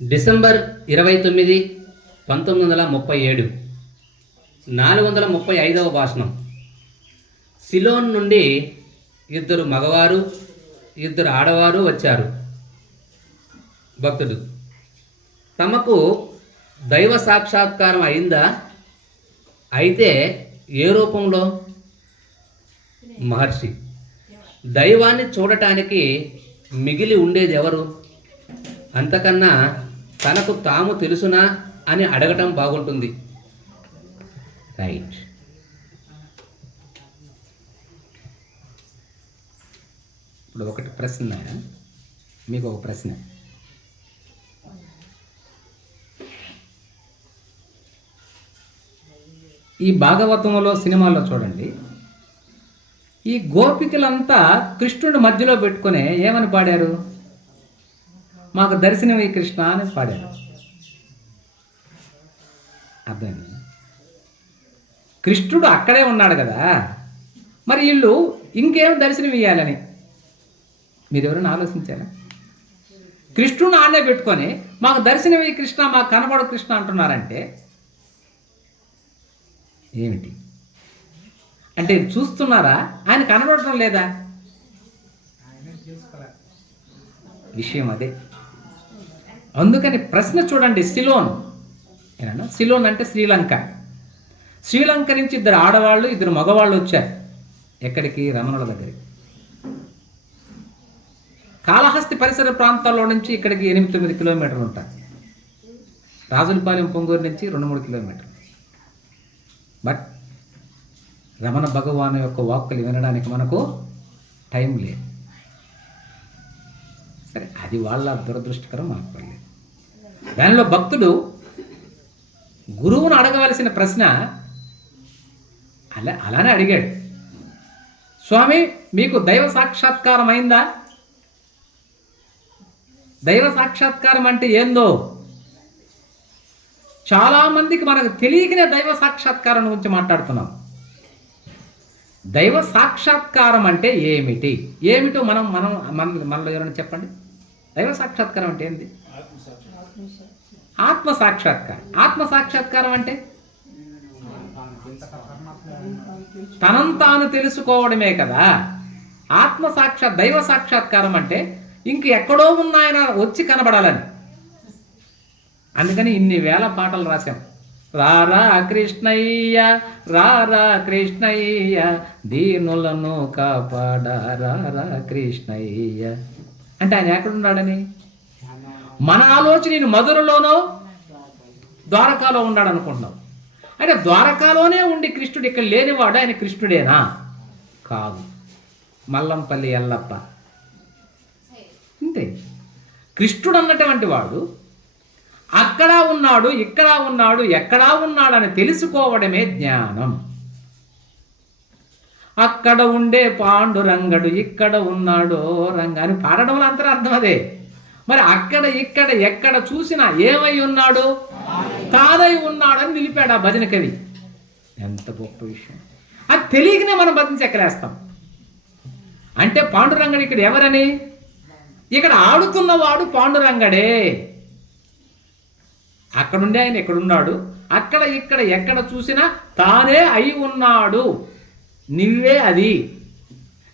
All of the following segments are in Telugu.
డిసెంబర్ ఇరవై తొమ్మిది పంతొమ్మిది వందల ముప్పై ఏడు. నాలుగు వందల ముప్పై ఐదవ భాషణం. సిలోన్ నుండి ఇద్దరు మగవారు ఇద్దరు ఆడవారు వచ్చారు. భక్తుడు తమకు దైవ సాక్షాత్కారం అయిందా? అయితే ఏ రూపంలో? మహర్షి దైవాన్ని చూడటానికి మిగిలి ఉండేది ఎవరు? అంతకన్నా తనకు తాము తెలుసునా అని అడగటం బాగుంటుంది. రైట్. ఇప్పుడు ఒకటి ప్రశ్న మీకు ఒక ప్రశ్న. ఈ భాగవతంలో సినిమాల్లో చూడండి. ఈ గోపికలంతా కృష్ణుడి మధ్యలో పెట్టుకుని ఏమని పాడారు? మాకు దర్శనం ఈ కృష్ణ అని పాడారు. అర్థమైంది? కృష్ణుడు అక్కడే ఉన్నాడు కదా. మరి వీళ్ళు ఇంకేం దర్శనం ఇవ్వాలని మీరెవరైనా ఆలోచించారా? కృష్ణుని ఆడే పెట్టుకొని మాకు దర్శనం ఈ కృష్ణ మాకు కనబడు కృష్ణ అంటున్నారంటే ఏమిటి? అంటే చూస్తున్నారా? ఆయన కనబడటం లేదా? విషయం అదే. అందుకని ప్రశ్న చూడండి సిలోన్. ఏనన్నా సిలోన్ అంటే శ్రీలంక. శ్రీలంక నుంచి ఇద్దరు ఆడవాళ్ళు ఇద్దరు మగవాళ్ళు వచ్చారు. ఎక్కడికి? రమణుల దగ్గరికి. కాళహస్తి పరిసర ప్రాంతాల్లో నుంచి ఇక్కడికి ఎనిమిది తొమ్మిది కిలోమీటర్లు ఉంటాయి రాజులపాలెం పొంగూరు నుంచి రెండు మూడు కిలోమీటర్లు. బట్ రమణ భగవాన్ యొక్క వాక్కులు వినడానికి మనకు టైం లేదు. సరే అది వాళ్ళ దురదృష్టకరం మాకు పర్లేదు దానిలో భక్తుడు గురువును అడగవలసిన ప్రశ్న అలా అలానే అడిగాడు. స్వామి మీకు దైవ సాక్షాత్కారం అయిందా? దైవ సాక్షాత్కారం అంటే ఏందో? చాలా మందికి మనకు తెలియకనే దైవ సాక్షాత్కారం గురించి మాట్లాడుతున్నాం. దైవ సాక్షాత్కారం అంటే ఏమిటి? ఏమిటో మనం మనం మన మనలో ఎవరైనా చెప్పండి. దైవ సాక్షాత్కారం అంటే ఏంది? ఆత్మ సాక్షాత్కారం ఆత్మ సాక్షాత్కారం అంటే తనంతాను తెలుసుకోవడమే కదా. ఆత్మ సాక్షాత్ దైవ సాక్షాత్కారం అంటే ఇంక ఎక్కడో ఉన్న ఆయన వచ్చి కనబడాలని. అందుకని ఇన్ని వేల పాటలు రాశాం. రారా కృష్ణయ్య రారా కృష్ణయ్య దీనులను కాపాడ రారా కృష్ణయ్య. అంటే ఆయన ఎక్కడున్నాడని? మన ఆలోచన నేను మధురలోనో ద్వారకాలో ఉన్నాడు అనుకుంటున్నాం అంటే ద్వారకాలోనే ఉండి కృష్ణుడు ఇక్కడ లేనివాడు ఆయన కృష్ణుడేనా? కాదు. మల్లంపల్లి ఎల్లప్ప. అంతే కృష్ణుడు అన్నటువంటి వాడు అక్కడ ఉన్నాడు ఇక్కడ ఉన్నాడు ఎక్కడా ఉన్నాడని తెలుసుకోవడమే జ్ఞానం. అక్కడ ఉండే పాండురంగడు ఇక్కడ ఉన్నాడో రంగ అని పాడడం అంతరార్థం అదే. మరి అక్కడ ఇక్కడ ఎక్కడ చూసినా ఏమై ఉన్నాడు? తాదై ఉన్నాడని నిలిపాడు ఆ భజన కవి. ఎంత గొప్ప విషయం. అది తెలియకనే మనం భజన చక్రేస్తాం అంటే పాండురంగడు ఇక్కడ ఎవరని? ఇక్కడ ఆడుతున్నవాడు పాండురంగడే. అక్కడుండే ఆయన ఎక్కడున్నాడు? అక్కడ ఇక్కడ ఎక్కడ చూసినా తానే అయి ఉన్నాడు. నువ్వే అది.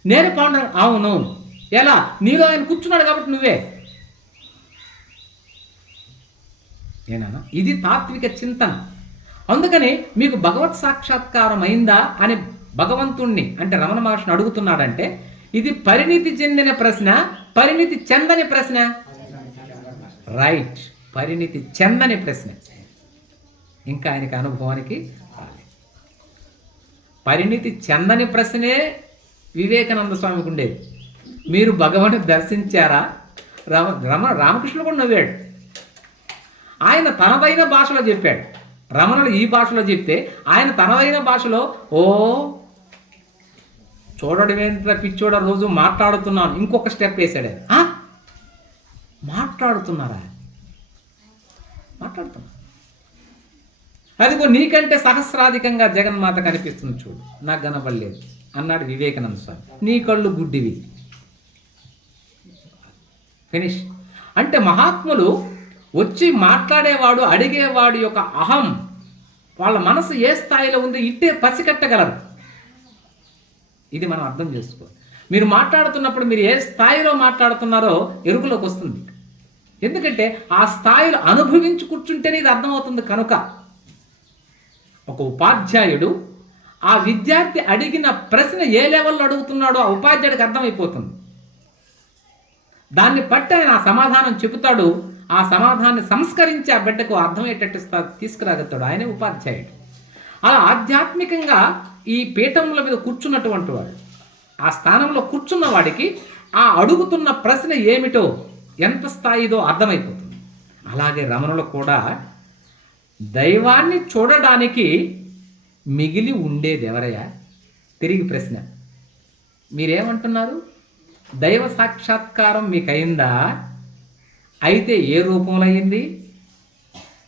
నేను పాండు అవును. ఎలా? నీలో ఆయన కూర్చున్నాడు కాబట్టి నువ్వే. ఏనా ఇది తాత్విక చింతన. అందుకని మీకు భగవత్ సాక్షాత్కారం అయిందా అని భగవంతుణ్ణి అంటే రమణ మహర్షిని అడుగుతున్నాడంటే ఇది పరిణితి చెందిన ప్రశ్న పరిణితి చెందని ప్రశ్న. రైట్ పరిణితి చెందని ప్రశ్న. ఇంకా ఆయనకి అనుభవానికి రాలేదు. పరిణితి చెందని ప్రశ్నే వివేకానంద స్వామికి ఉండేది. మీరు భగవంతుని దర్శించారా? రామ రమ రామకృష్ణుడు కూడా నవ్వాడు. ఆయన తనదైన భాషలో చెప్పాడు. రమణుడు ఈ భాషలో చెప్తే ఆయన తనదైన భాషలో ఓ చూడడమేంత పిచ్చోడ రోజు మాట్లాడుతున్నాను. ఇంకొక స్టెప్ వేశాడు. ఆయన మాట్లాడుతున్నారా? మాట్లాడుతున్నా అదిగో నీకంటే సహస్రాధికంగా జగన్మాత కనిపిస్తుంది చూడు. నాకు కనబడలేదు. అన్నాడు వివేకానంద స్వామి. నీ కళ్ళు గుడ్డివి. ఫినిష్ అంటే మహాత్ములు వచ్చి మాట్లాడేవాడు అడిగేవాడు యొక్క అహం వాళ్ళ మనసు ఏ స్థాయిలో ఉంది ఇట్టే పసికట్టగలరు ఇది మనం అర్థం చేసుకోవాలి. మీరు మాట్లాడుతున్నప్పుడు మీరు ఏ స్థాయిలో మాట్లాడుతున్నారో ఎరుకులోకి వస్తుంది. ఎందుకంటే ఆ స్థాయిలో అనుభవించి కూర్చుంటేనే ఇది అర్థమవుతుంది కనుక. ఒక ఉపాధ్యాయుడు ఆ విద్యార్థి అడిగిన ప్రశ్న ఏ లెవెల్లో అడుగుతున్నాడో ఆ ఉపాధ్యాయుడికి అర్థమైపోతుంది. దాన్ని బట్టి ఆయన ఆ సమాధానం చెబుతాడు. ఆ సమాధానాన్ని సంస్కరించి ఆ బిడ్డకు అర్థమయ్యేటట్టు తీసుకురాగలుగుతాడు. ఆయనే ఉపాధ్యాయుడు. అలా ఆధ్యాత్మికంగా ఈ పీఠముల మీద కూర్చున్నటువంటి వాడు ఆ స్థానంలో కూర్చున్న వాడికి ఆ అడుగుతున్న ప్రశ్న ఏమిటో ఎంత స్థాయిదో అర్థమైపోతుంది. అలాగే రమణులు కూడా దైవాన్ని చూడడానికి మిగిలి ఉండేది ఎవరయ్యా? తిరిగి ప్రశ్న. మీరేమంటున్నారు? దైవ సాక్షాత్కారం మీకు అయిందా అయితే ఏ రూపంలో అయింది?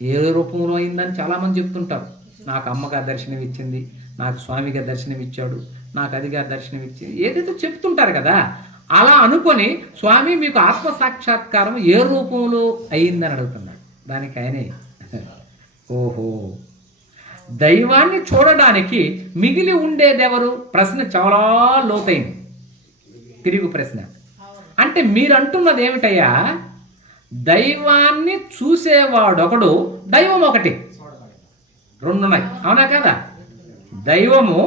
ఏ రూపంలో అయిందని చాలామంది చెప్తుంటారు. నాకు అమ్మగా దర్శనం ఇచ్చింది నాకు స్వామిగా దర్శనం ఇచ్చాడు నాకు అదిగా దర్శనం ఇచ్చింది. ఏదైతే చెప్తుంటారు కదా. అలా అనుకొని స్వామి మీకు ఆత్మ సాక్షాత్కారం ఏ రూపంలో అయిందని అడుగుతున్నాడు. దానికి ఆయనే ఓహో. దైవాన్ని చూడడానికి మిగిలి ఉండేదెవరు ప్రశ్న చాలా లోతైంది. తిరిగి ప్రశ్న. అంటే మీరు అంటున్నది ఏమిటయ్యా? దైవాన్ని చూసేవాడు ఒకడు దైవం ఒకటి. రెండు ఉన్నాయి అవునా కదా? దైవము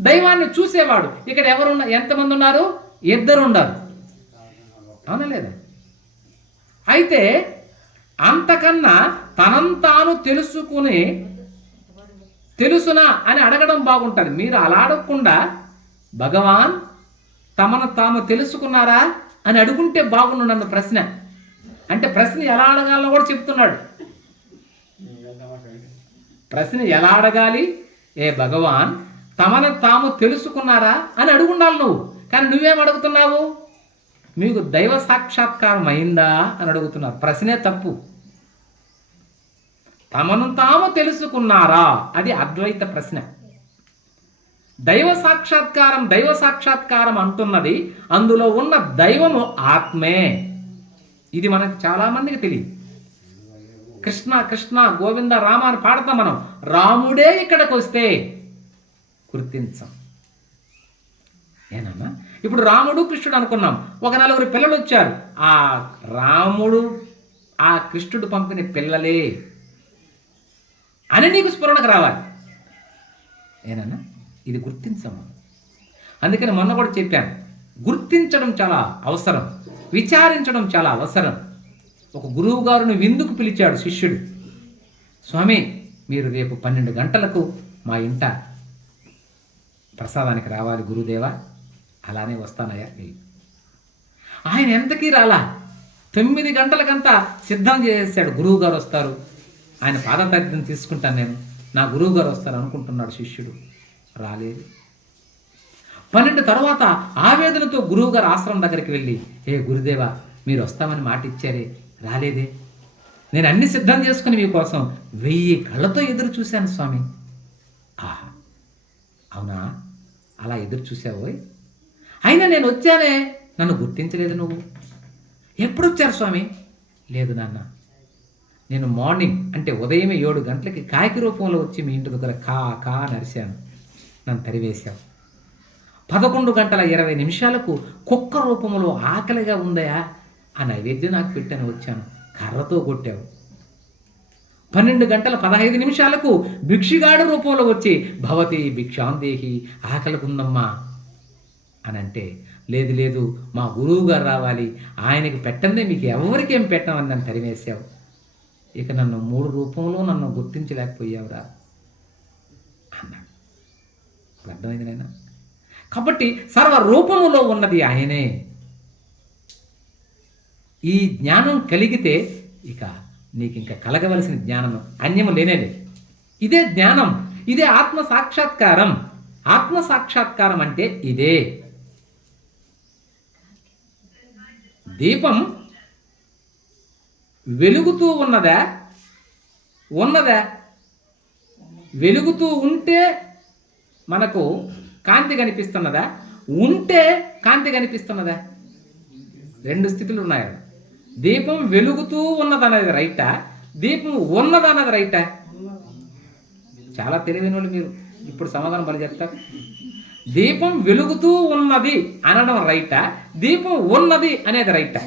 దైవాన్ని చూసేవాడు. ఇక్కడ ఎవరున్న ఎంతమంది ఉన్నారు ఇద్దరు ఉన్నారు అవునా లేదా? అయితే అంతకన్నా తనంతాను తెలుసుకుని తెలుసునా అని అడగడం బాగుంటుంది. మీరు అలా అడగకుండా భగవాన్ తమను తాము తెలుసుకున్నారా అని అడుగుంటే బాగుండు నన్ను ప్రశ్న. అంటే ప్రశ్న ఎలా అడగాలో కూడా చెప్తున్నాడు. ప్రశ్న ఎలా అడగాలి? ఏ భగవాన్ తమను తాము తెలుసుకున్నారా అని అడుగుండాలి నువ్వు. కానీ నువ్వేం అడుగుతున్నావు? మీకు దైవ సాక్షాత్కారం అయిందా అని అడుగుతున్నారు. ప్రశ్నే తప్పు. తమను తాము తెలుసుకున్నారా? అది అద్వైత ప్రశ్న. దైవ సాక్షాత్కారం దైవ సాక్షాత్కారం అంటున్నది అందులో ఉన్న దైవము ఆత్మే. ఇది మనకు చాలా మందికి తెలియదు. కృష్ణ కృష్ణ గోవింద రామ అని పాడతాం మనం. రాముడే ఇక్కడికి వస్తే గుర్తించాం. ఏనమ్మా? ఇప్పుడు రాముడు కృష్ణుడు అనుకున్నాం. ఒక నలుగురు పిల్లలు వచ్చారు. ఆ రాముడు ఆ కృష్ణుడు పంపిన పిల్లలే అని నీకు స్ఫురణకు రావాలి. ఏనన్నా ఇది గుర్తించాం అందుకని మొన్న కూడా చెప్పాను. గుర్తించడం చాలా అవసరం. విచారించడం చాలా అవసరం. ఒక గురువు గారుని విందుకు పిలిచాడు శిష్యుడు. స్వామి మీరు రేపు పన్నెండు గంటలకు మా ఇంట ప్రసాదానికి రావాలి గురుదేవా. అలానే వస్తానయ్యా. వెళ్ళి. ఆయన ఎంతకీ రాలా? తొమ్మిది గంటలకంతా సిద్ధం చేసేసాడు. గురువు గారు వస్తారు. ఆయన పాదతగ్నం తీసుకుంటాను నేను. నా గురువు గారు వస్తారు అనుకుంటున్నాడు శిష్యుడు. రాలేదు. పన్నెండు తర్వాత ఆవేదనతో గురువు గారు ఆశ్రమం దగ్గరికి వెళ్ళి ఏ గురుదేవా మీరు వస్తామని మాట ఇచ్చారే రాలేదే. నేను అన్ని సిద్ధం చేసుకుని మీకోసం వెయ్యి కళ్ళతో ఎదురు చూశాను స్వామి. ఆహా అవునా? అలా ఎదురు చూసావోయ్ అయినా నేను వచ్చానే నన్ను గుర్తించలేదు నువ్వు. ఎప్పుడు వచ్చారు స్వామి? లేదు నాన్న. నేను మార్నింగ్ అంటే ఉదయమే ఏడు గంటలకి కాకి రూపంలో వచ్చి మీ ఇంటి దగ్గర కా కా నరిశాను నన్ను తరివేశావు. పదకొండు గంటల ఇరవై నిమిషాలకు కుక్క రూపంలో ఆకలిగా ఉందయా? ఆ నైవేద్యం నాకు పెట్టాను వచ్చాను. కర్రతో కొట్టావు. పన్నెండు గంటల పదహైదు నిమిషాలకు భిక్షిగాడు రూపంలో వచ్చి భవతి భిక్షాందేహి ఆకలికుందమ్మా. అని అంటే లేదు లేదు మా గురువు గారు రావాలి. ఆయనకి పెట్టందే మీకు ఎవరికేం పెట్టమని నన్ను తరిమేశావు. ఇక నన్ను మూడు రూపంలో నన్ను గుర్తించలేకపోయావురా. అన్నాడు. అర్థమైంది నేను కాబట్టి సర్వరూపములో ఉన్నది ఆయనే. ఈ జ్ఞానం కలిగితే ఇక నీకు ఇంకా కలగవలసిన జ్ఞానం అన్యము లేనేది. ఇదే జ్ఞానం ఇదే ఆత్మ సాక్షాత్కారం. ఆత్మ సాక్షాత్కారం అంటే ఇదే. దీపం వెలుగుతూ ఉన్నదా? ఉన్నదా? వెలుగుతూ ఉంటే మనకు కాంతి కనిపిస్తున్నదా? ఉంటే కాంతి కనిపిస్తున్నదా? రెండు స్థితులు ఉన్నాయి. దీపం వెలుగుతూ ఉన్నదనేది రైటా? దీపం ఉన్నదన్నది రైటా? చాలా తెలివైన వాళ్ళు మీరు. ఇప్పుడు సమాధానం బలి చెప్తారు. దీపం వెలుగుతూ ఉన్నది అనడం రైటా? దీపం ఉన్నది అనేది రైటా?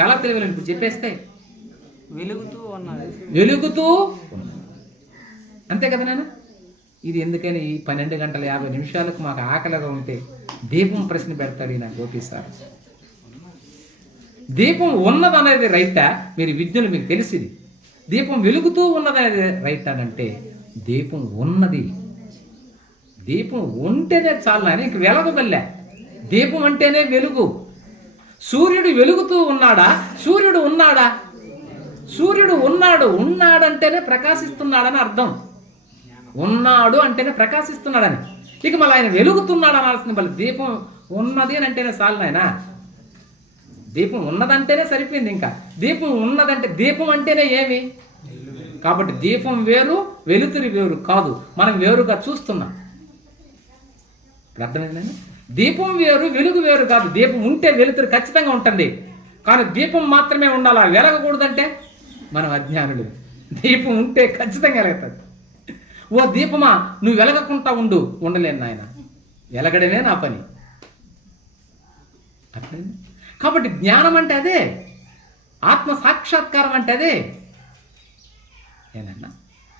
చాలా తెలివైన. ఇప్పుడు చెప్పేస్తే. వెలుగుతూ ఉన్నది. వెలుగుతూ ఉన్నది. అంతే కదా నాన్న? ఇది ఎందుకని ఈ పన్నెండు గంటల యాభై నిమిషాలకు మాకు ఆకలిగా ఉంటే దీపం ప్రశ్న పెడతాడు ఈయన గోపి సార్. దీపం ఉన్నదనేది రైటా మీరు విద్యలు మీకు తెలిసింది. దీపం వెలుగుతూ ఉన్నదనేది రైట్ అంటే దీపం ఉన్నది. దీపం ఉంటేనే చాలు అని ఇంక వెలగబల్లే దీపం అంటేనే వెలుగు. సూర్యుడు వెలుగుతూ ఉన్నాడా? సూర్యుడు ఉన్నాడా? సూర్యుడు ఉన్నాడు ఉన్నాడంటేనే ప్రకాశిస్తున్నాడని అర్థం. ఉన్నాడు అంటేనే ప్రకాశిస్తున్నాడని. ఇక మళ్ళీ ఆయన వెలుగుతున్నాడు అనాల్సింది మళ్ళీ దీపం ఉన్నది అని అంటేనే చాలు నాయన. దీపం ఉన్నదంటేనే సరిపోయింది ఇంకా. దీపం ఉన్నదంటే దీపం అంటేనే ఏమి? కాబట్టి దీపం వేరు వెలుతురి వేరు కాదు. మనం వేరుగా చూస్తున్నాం. అర్థమైందండి దీపం వేరు వెలుగు వేరు కాదు. దీపం ఉంటే వెలుతురు ఖచ్చితంగా ఉంటుంది. కానీ దీపం మాత్రమే ఉండాలా? వెలగకూడదంటే మనం అజ్ఞానులు. దీపం ఉంటే ఖచ్చితంగా వెలుగుతుంది. ఓ దీపమా నువ్వు వెలగకుండా ఉండు. ఉండలేను నాయన. వెలగడమే నా పని. అర్థమైంది? కాబట్టి జ్ఞానం అంటే అదే. ఆత్మ సాక్షాత్కారం అంటే అదే. ఏనన్నా?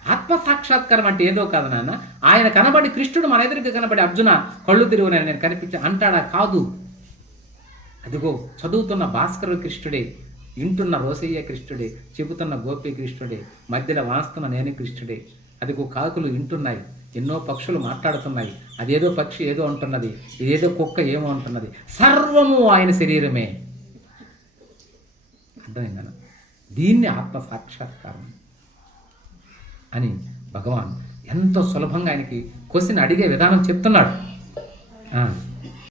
ఆత్మ సాక్షాత్కారం అంటే ఏదో కాదు నాన్న ఆయన కనబడి కృష్ణుడు మన ఎదురుగా కనబడి అర్జున కళ్ళు తిరుగు నేను కనిపించి అంటాడా? కాదు. అదిగో చదువుతున్న భాస్కర కృష్ణుడే వింటున్న రోసయ్య కృష్ణుడే చెబుతున్న గోపి కృష్ణుడే మధ్యలో వాస్తున్న నేను కృష్ణుడే అదిగో కాకులు వింటున్నాయి. ఎన్నో పక్షులు మాట్లాడుతున్నాయి. అదేదో పక్షి ఏదో అంటున్నది. ఇదేదో కుక్క ఏమో అంటున్నది. సర్వము ఆయన శరీరమే. అర్థమైందా? దీన్ని ఆత్మ సాక్షాత్కారం అని భగవాన్ ఎంతో సులభంగా ఆయనకి క్వశ్చన్ అడిగే విధానం చెప్తున్నాడు.